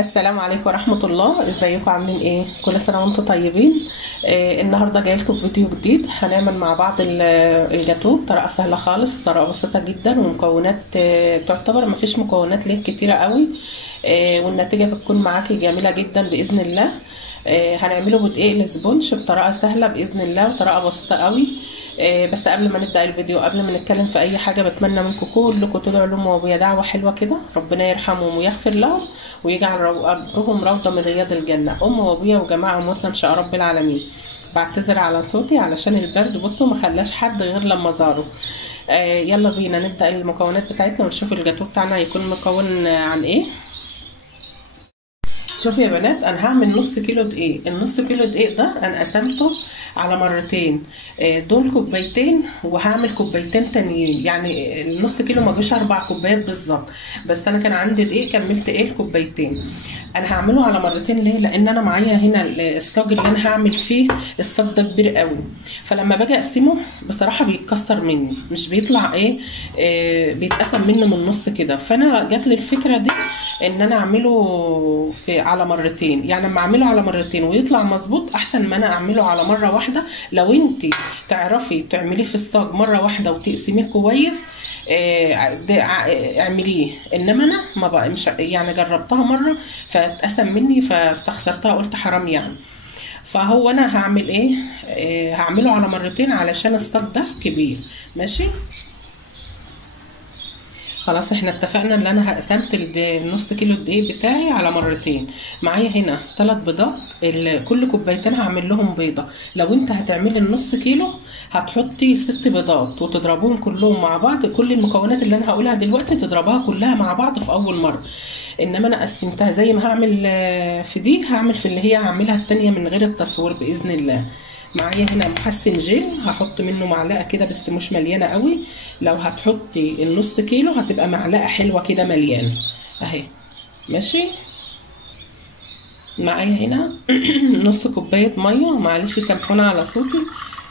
السلام عليكم ورحمة الله. ازيكم عاملين ايه؟ كل سنة وانتم طيبين. النهاردة جاي لكم فيديو جديد. هنعمل مع بعض الجاتو بطريقة سهلة خالص، طريقة بسيطة جدا، ومكونات تعتبر ما فيش مكونات ليه كتيرة قوي، والنتيجة بتكون معاكي جميلة جدا بإذن الله. هنعمله بدقيق الاسبونج بطريقة سهلة بإذن الله وطريقة بسيطة قوي. بس قبل ما نبدأ الفيديو، قبل ما نتكلم في اي حاجة، بتمنى منكم كلكم تدعوا لهم وابويا دعوة حلوة كده، ربنا يرحمهم ويغفر لهم ويجعل قبرهم روضة من رياض الجنة، وابويا وجماعة اموتنا ان شاء رب العالمين. بعتذر على صوتي علشان البرد، بصوا ما خلاش حد غير لما زاروا. يلا بينا نبدأ المكونات بتاعتنا ونشوف الجاتو بتاعنا هيكون مكون عن ايه. شوفوا يا بنات، انا هعمل نص كيلو دقيق. النص كيلو دقيق ده انا قسمته على مرتين، دول كوبايتين وهعمل كوبايتين تانيين، يعني النص كيلو ما جوش 4 كوبايات بالظبط، بس انا كان عندي دقيق كملت الكوبايتين. انا هعمله على مرتين ليه؟ لان انا معايا هنا الصاج اللي انا هعمل فيه، الصاج ده كبير قوي، فلما باجي اقسمه بصراحه بيتكسر مني، مش بيطلع بيتقسم مني من النص كده. فانا جات لي الفكره دي ان انا اعمله على مرتين، يعني لما اعمله على مرتين ويطلع مظبوط احسن ما انا اعمله على مره واحده. لو انت تعرفي تعمليه في الصاج مره واحده وتقسميه كويس اعمليه، انما انا ما بقى مش يعني جربتها مره فاتقسم مني فاستخسرتها، قلت حرام يعني. فهو انا هعمل هعمله على مرتين علشان الصاج ده كبير. ماشي خلاص، احنا اتفقنا ان انا قسمت النص كيلو الدقيق بتاعي على مرتين. معايا هنا 3 بيضات، كل كوبايتين هعمل لهم بيضه. لو انت هتعملي النص كيلو هتحطي 6 بيضات وتضربوهم كلهم مع بعض. كل المكونات اللي انا هقولها دلوقتي تضربها كلها مع بعض في اول مره، انما انا قسمتها زي ما هعمل في دي، هعمل في اللي هي هعملها التانية من غير التصوير باذن الله. معايا هنا محسن جيل، هحط منه معلقه كده بس مش مليانه قوي. لو هتحطي النص كيلو هتبقى معلقه حلوه كده مليانه اهي. ماشي، معايا هنا نص كوبايه ميه، معلش سامحونا على صوتي،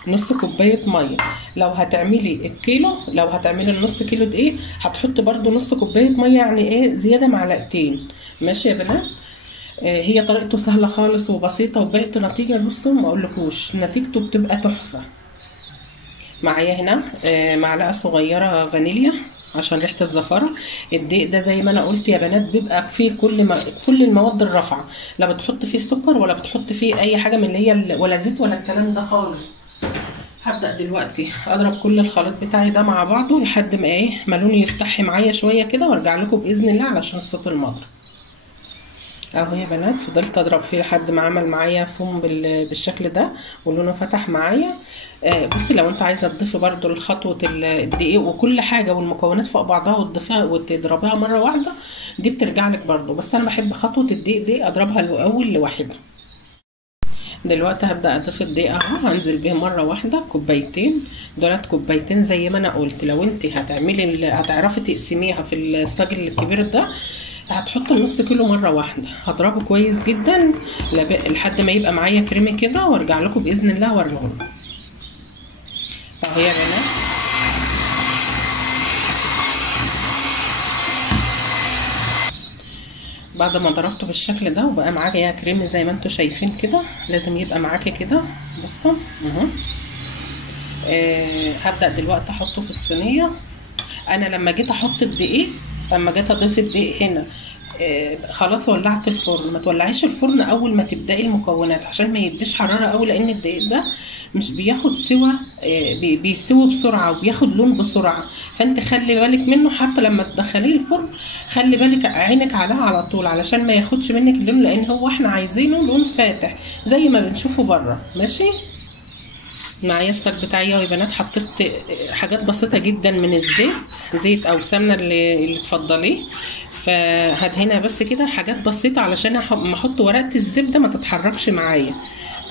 نص كوبايه ميه. لو هتعملي الكيلو، لو هتعملي النص كيلو دقيق هتحطي برده نص كوبايه ميه، يعني زياده معلقتين. ماشي يا بنات، هي طريقته سهله خالص وبسيطه وبقت نتيجه، بصوا ما اقولكوش نتيجته بتبقى تحفه. معايا هنا معلقه صغيره فانيليا عشان ريحه الزفاره. الدقيق ده زي ما انا قلت يا بنات بيبقى فيه كل المواد الرافعه، لا بتحط فيه سكر ولا بتحط فيه اي حاجه من اللي هي ولا زيت ولا الكلام ده خالص. هبدا دلوقتي اضرب كل الخليط بتاعي ده مع بعضه لحد ما لونه يفتح معايا شويه كده، وارجع لكم باذن الله علشان صوت المضرب. اهو يا بنات فضلت اضرب فيه لحد ما عمل معايا فوم بالشكل ده ولونه فتح معايا. بصي لو انت عايزه تضيفي برده لخطوه الدقيق وكل حاجه والمكونات فوق بعضها وتضيفيها وتضربيها مره واحده، دي بترجع لك برده، بس انا بحب خطوه الدقيق دي اضربها الاول لوحدها. دلوقتي هبدا اضيف الدقيق اهو، هنزل بيه مره واحده كوبايتين، دولت كوبايتين زي ما انا قلت. لو انت هتعرفي تقسميها في الصاج الكبير ده هتحط النص كيلو مره واحده. هضربه كويس جدا لحد ما يبقى معايا كريمي كده، وارجع لكم باذن الله اوريهولكم. اهو يا بنات بعد ما ضربته بالشكل ده وبقى معايا كريمي زي ما انتم شايفين كده، لازم يبقى معاكي كده. بصوا اهو. هبدا دلوقتي احطه في الصينيه. انا لما جيت احط الدقيق، لما جيت اضيف الدقيق هنا خلاص ولعت الفرن. ما تولعيش الفرن اول ما تبداي المكونات عشان ما يديش حراره قوي، لان الدقيق ده مش بياخد سوى، بيستوي بسرعه وبياخد لون بسرعه، فانت خلي بالك منه. حتى لما تدخليه الفرن خلي بالك عينك عليه على طول علشان ما ياخدش منك اللون، لان هو احنا عايزينه لون فاتح زي ما بنشوفه بره. ماشي، معايا الصاج بتاعي يا بنات، حطيت حاجات بسيطه جدا من الزيت، زيت او سمنه اللي تفضليه. فهدهنها بس كده حاجات بسيطه علشان ما احط ورقه الزبده ما تتحركش معايا.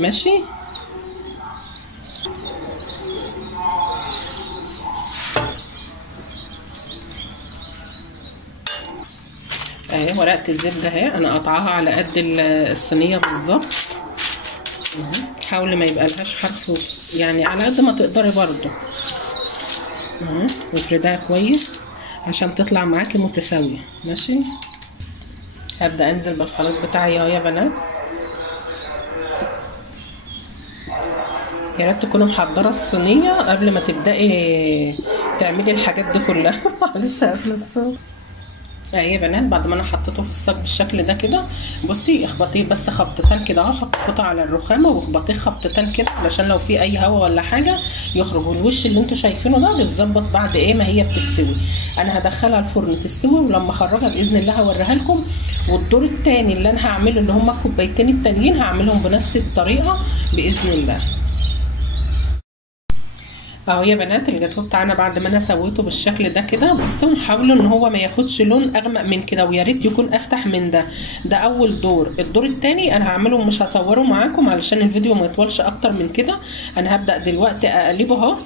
ماشي، اهي ورقه الزبده اهي، انا قطعها على قد الصينيه بالظبط. حاولي ما يبقى لهاش حرف، يعني على قد ما تقدري برضو وافردها كويس عشان تطلع معاكي متساويه. ماشي، هبدا انزل بالخليط بتاعي اهو يا بنات. يا ريت تكونوا محضره الصينيه قبل ما تبداي تعملي الحاجات دي كلها. معلش قبل الصوت. اهي يا بنات بعد ما انا حطيته في الصاج بالشكل ده كده، بصي اخبطيه بس خبطتين كده اهو، حطي قطعه على الرخامه واخبطيه خبطتين كده علشان لو في اي هوا ولا حاجه يخرج. والوش اللي انتوا شايفينه ده بيتظبط بعد ايه ما هي بتستوي. انا هدخلها الفرن تستوي، ولما اخرجها باذن الله هوريها لكم. والدور الثاني اللي انا هعمله اللي هم الكوبايتين التانيين هعملهم بنفس الطريقه باذن الله. اهو يا بنات الجاتوه بتاعنا بعد ما انا سويته بالشكل ده كده، بصوا حاولوا ان هو ما ياخدش لون اغمق من كده، ويا ريت يكون افتح من ده. ده اول دور. الدور الثاني انا هعمله مش هصوره معاكم علشان الفيديو ما يطولش اكتر من كده. انا هبدا دلوقتي اقلبه اهو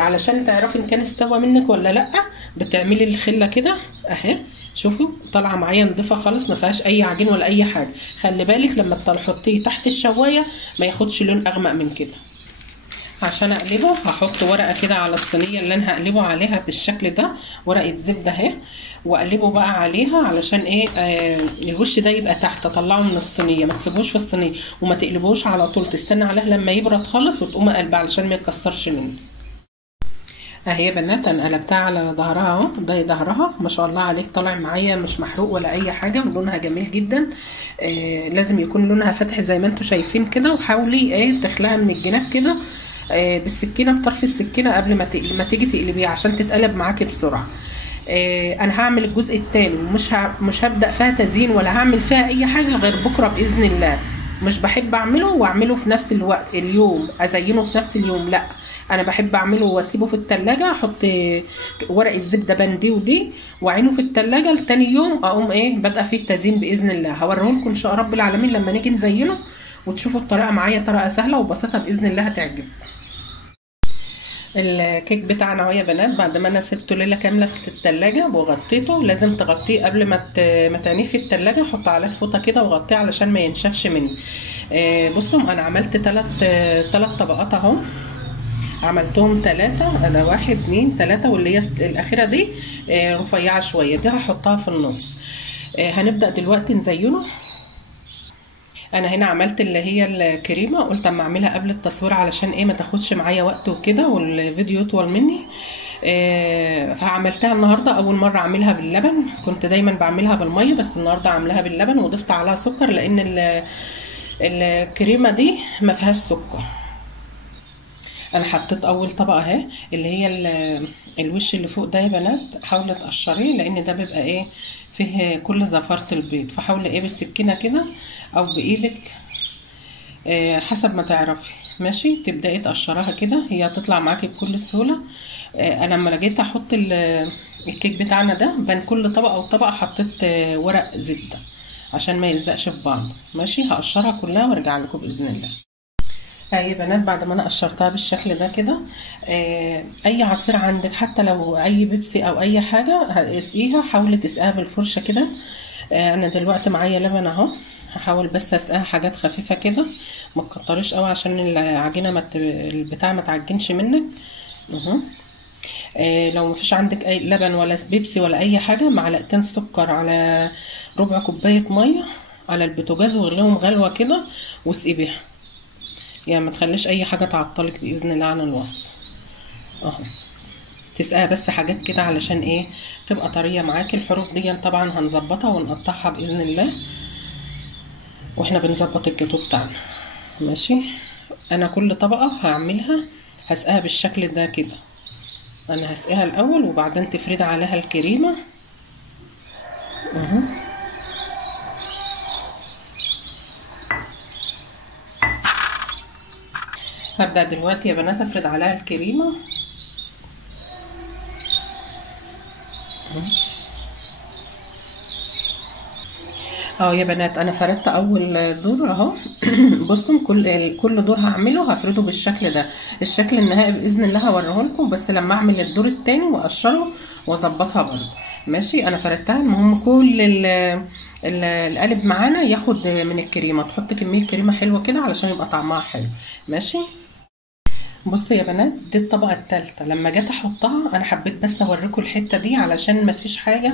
علشان تعرفي ان كان استوى منك ولا لا. بتعملي الخله كده اهي، شوفوا طالعه معايا نضيفه خالص، ما فيهاش اي عجين ولا اي حاجه. خلي بالك لما تحطيه تحت الشوايه ما ياخدش لون اغمق من كده. عشان اقلبه هحط ورقه كده على الصينيه اللي انا هقلبه عليها بالشكل ده، ورقه زبده اهي، واقلبه بقى عليها علشان ايه الوش ده يبقى تحت. اطلعه من الصينيه، ما تسيبوش في الصينيه وما تقلبوش على طول، تستنى عليه لما يبرد خالص وتقوم قلبه علشان ما يتكسرش مني. اهي يا بنات انا قلبتها على ظهرها اهو، ده ظهرها ما شاء الله عليه طالع معايا مش محروق ولا اي حاجه، ولونها جميل جدا. لازم يكون لونها فاتح زي ما انتم شايفين كده. وحاولي تخليها من الجناب كده بالسكينه، بطرف السكينه قبل ما تيجي تقلبيها عشان تتقلب معاكي بسرعه. انا هعمل الجزء الثاني، مش هبدا فيها تزيين ولا هعمل فيها اي حاجه غير بكره باذن الله. مش بحب اعمله واعمله في نفس الوقت اليوم ازينه في نفس اليوم، لا انا بحب اعمله واسيبه في التلاجة، احط ورقه زبده بندي ودي واعينه في التلاجة لتاني يوم اقوم بادئه فيه تزيين باذن الله. هوريهولكم ان شاء رب العالمين لما نيجي نزينه وتشوفوا الطريقه معايا. طريقه سهله وبسيطه باذن الله هتعجبكم. الكيك بتاعنا اهو يا بنات بعد ما انا سبته ليله كامله في التلاجة وغطيته. لازم تغطيه قبل ما تعينيه في التلاجة، حط عليه فوطه كده وغطيه علشان ما ينشفش مني. بصوا انا عملت ثلاث طبقات اهو، عملتهم 3. انا 1 2 3 واللي هي الاخيره دي رفيعه شويه، دي هحطها في النص. هنبدا دلوقتي نزينه. انا هنا عملت اللي هي الكريمه، قلت اما اعملها قبل التصوير علشان ما تاخدش معايا وقت وكده والفيديو يطول مني. فعملتها النهارده اول مره اعملها باللبن، كنت دايما بعملها بالميه بس النهارده عاملاها باللبن وضفت عليها سكر لان الكريمه دي ما فيهاش سكر. انا حطيت اول طبقه اهي اللي هي الوش اللي فوق ده يا بنات، حاولي تقشريه لان ده بيبقى فيه كل زفاره البيض. فحاولي بالسكينه كده او بايدك حسب ما تعرفي ماشي، تبداي تقشرها كده هي هتطلع معاكي بكل سهوله. انا لما جيت احط الكيك بتاعنا ده بين كل طبقه وطبقه حطيت ورق زبده عشان ما يلزقش في بعض ماشي. هقشرها كلها وارجع لكم باذن الله. اهي يا بنات بعد ما انا قشرتها بالشكل ده كده، اي عصير عندك حتى لو اي بيبسي او اي حاجه اسقيها، حاولي تسقيها بالفرشه كده. انا دلوقتي معايا لبن اهو، هحاول بس اسقيها حاجات خفيفه كده ما تكتريش قوي عشان العجينه البتاع ما تعجنش منك. لو مفيش عندك اي لبن ولا بيبسي ولا اي حاجه، معلقتين سكر على ربع كوبايه ميه على البوتاجاز واغليهم غلوه كده واسقي بيها، يعني ما تخليش اي حاجه تعطلك باذن الله عن الوصفه اهو. تسقيها بس حاجات كده علشان تبقى طريه معاكي. الحروف دي طبعا هنظبطها ونقطعها باذن الله واحنا بنظبط الجاتوه بتاعنا ماشي. انا كل طبقه هعملها هسقيها بالشكل ده كده. انا هسقيها الاول وبعدين تفرد عليها الكريمه اهو. هبدأ دلوقتي يا بنات افرد عليها الكريمة اهو يا بنات. انا فردت اول دور اهو. بصوا كل دور هعمله هفرده بالشكل ده. الشكل النهائي باذن الله هوريه لكم بس لما اعمل الدور التاني واقشره واظبطها برده ماشي. انا فردتها. المهم كل القالب معانا ياخد من الكريمه، تحط كميه كريمه حلوه كده علشان يبقى طعمها حلو ماشي. بصوا يا بنات، دي الطبقه الثالثه. لما جيت احطها انا حبيت بس اوريكم الحته دي علشان ما فيش حاجه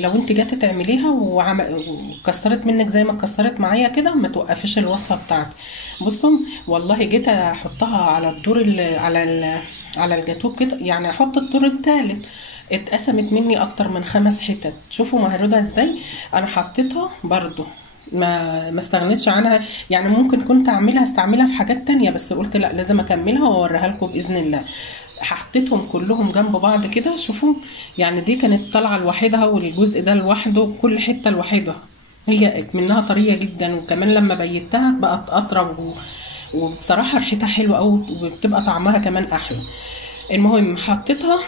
لو انت جات تعمليها وكسرت منك زي ما اتكسرت معايا كده، ما توقفيش الوصفه بتاعتي. بصوا والله جيت احطها على الدور على الجاتوه كده، يعني احط الدور الثالث، اتقسمت مني اكتر من 5 حتت. شوفوا مهروده ازاي. انا حطيتها برضو ما استغنيتش عنها، يعني ممكن كنت استعملها في حاجات تانية، بس قلت لا لازم اكملها واوريها لكم باذن الله. حطيتهم كلهم جنب بعض كده. شوفوا يعني دي كانت طالعه لوحدها والجزء ده لوحده، كل حته لوحدها. هي منها طريه جدا، وكمان لما بيتها بقت اطرى وبصراحه ريحتها حلوه قوي، وبتبقى طعمها كمان احلى. المهم حطيتها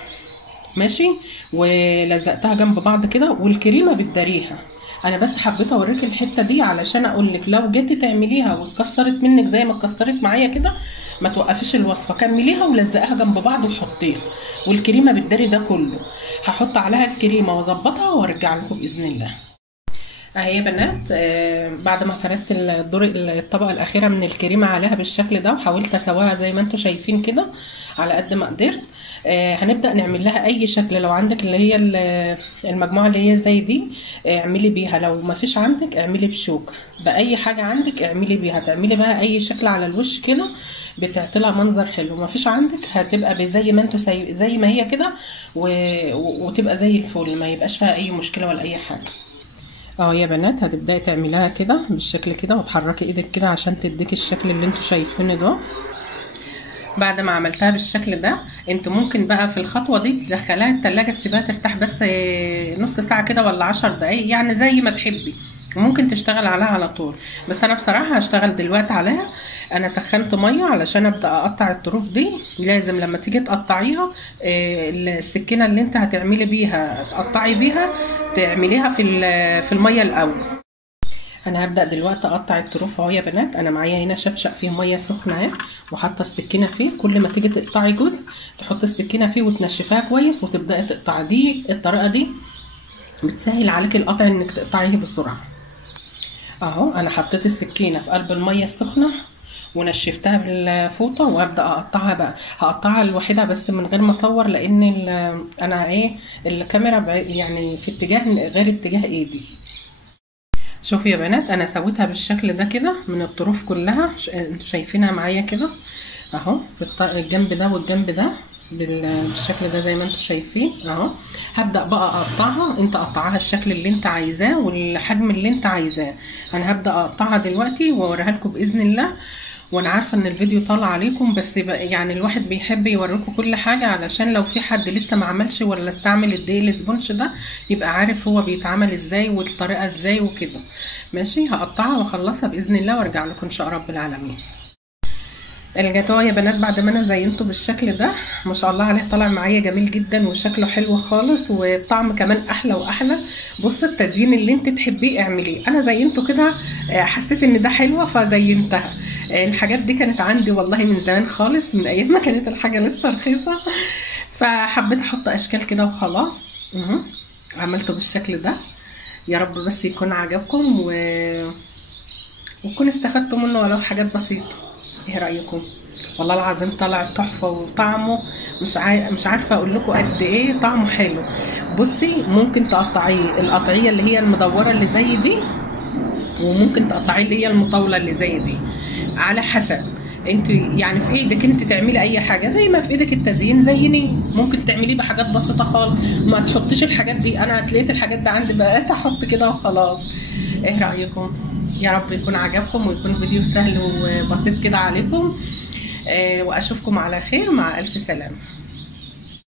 ماشي ولزقتها جنب بعض كده، والكريمه بتداريها. انا بس حبيت اوريك الحته دي علشان اقول لك لو جيتي تعمليها واتكسرت منك زي ما اتكسرت معايا كده، ما توقفيش الوصفه، كمليها ولزقها جنب بعض وحطيها، والكريمه بتداري ده كله. هحط عليها الكريمه واظبطها وارجع لكم باذن الله. اهي يا بنات بعد ما فردت الطبقه الاخيره من الكريمه عليها بالشكل ده، وحاولت اسويها زي ما انتم شايفين كده على قد ما قدرت. هنبدا نعمل لها اي شكل. لو عندك اللي هي المجموعه اللي هي زي دي اعملي بيها، لو ما فيش عندك اعملي بشوكه، باي حاجه عندك اعملي بيها، تعملي بها اي شكل على الوش كده بتعطيلها منظر حلو. ما فيش عندك هتبقى زي ما انتم زي ما هي كده وتبقى زي الفل، ما يبقاش فيها اي مشكله ولا اي حاجه. يا بنات هتبداي تعمليها كده بالشكل كده، وتحركي ايدك كده عشان تديكي الشكل اللي انتوا شايفينه ده. بعد ما عملتها بالشكل ده، انتوا ممكن بقى في الخطوه دي تدخليها التلاجة تسيبها ترتاح بس نص ساعه كده ولا 10 دقايق، يعني زي ما تحبي، وممكن تشتغل عليها على طول. بس انا بصراحه هشتغل دلوقتي عليها. انا سخنت ميه علشان ابدا اقطع الطروف دي. لازم لما تيجي تقطعيها السكينه اللي انت هتعملي بيها تقطعي بيها تعمليها في الميه الاول. انا هبدا دلوقتي اقطع الطروف اهو يا بنات. انا معايا هنا شفشق فيه ميه سخنه اهي، وحاطه السكينه فيه. كل ما تيجي تقطعي جزء تحطي السكينه فيه وتنشفيها كويس وتبداي تقطعي. دي الطريقه دي بتسهل عليكي القطع انك تقطعيه بسرعه. اهو انا حطيت السكينه في قلب الميه السخنه ونشفتها بالفوطه، وابدا اقطعها بقى. هقطعها لوحدها بس من غير ما اصور، لان انا الكاميرا يعني في اتجاه غير اتجاه ايدي. شوفوا يا بنات انا سويتها بالشكل ده كده من الطروف كلها، انتوا شايفينها معايا كده اهو، الجنب ده والجنب ده بالشكل ده زي ما انتوا شايفين اهو. هبدا بقى اقطعها. انت قطعها الشكل اللي انت عايزاه والحجم اللي انت عايزاه. انا هبدا اقطعها دلوقتي واوريها لكم باذن الله. وانا عارفه ان الفيديو طالع عليكم، بس يعني الواحد بيحب يوريكم كل حاجه علشان لو في حد لسه ما عملش ولا استعمل الديل سبونج ده يبقى عارف هو بيتعمل ازاي والطريقه ازاي وكده. ماشي هقطعها واخلصها باذن الله وارجع لكم ان شاء رب العالمين. الجاتوه يا بنات بعد ما انا زينته بالشكل ده ما شاء الله عليه طالع معايا جميل جدا وشكله حلو خالص والطعم كمان احلى واحلى. بص التزيين اللي انت تحبيه اعمليه. انا زينته كده حسيت ان ده حلوه فزينتها. الحاجات دي كانت عندي والله من زمان خالص، من ايام ما كانت الحاجه لسه رخيصه، فحبيت احط اشكال كده وخلاص. عملته بالشكل ده. يا رب بس يكون عجبكم وكون استفدتوا منه ولو حاجات بسيطه. ايه رايكم؟ والله العظيم طلع تحفه وطعمه مش عارفه اقول لكم قد ايه طعمه حلو. بصي ممكن تقطعيه القطعيه اللي هي المدوره اللي زي دي، وممكن تقطعيه اللي هي المطاوله اللي زي دي، على حسب انت يعني في ايدك انت تعملي اي حاجه. زي ما في ايدك التزيين زينيه. ممكن تعمليه بحاجات بسيطه خالص، ما تحطيش الحاجات دي. انا لقيت الحاجات دي عندي بقيت احط كده وخلاص. ايه رايكم؟ يا رب يكون عجبكم ويكون فيديو سهل وبسيط كده عليكم. واشوفكم على خير. مع الف سلامه.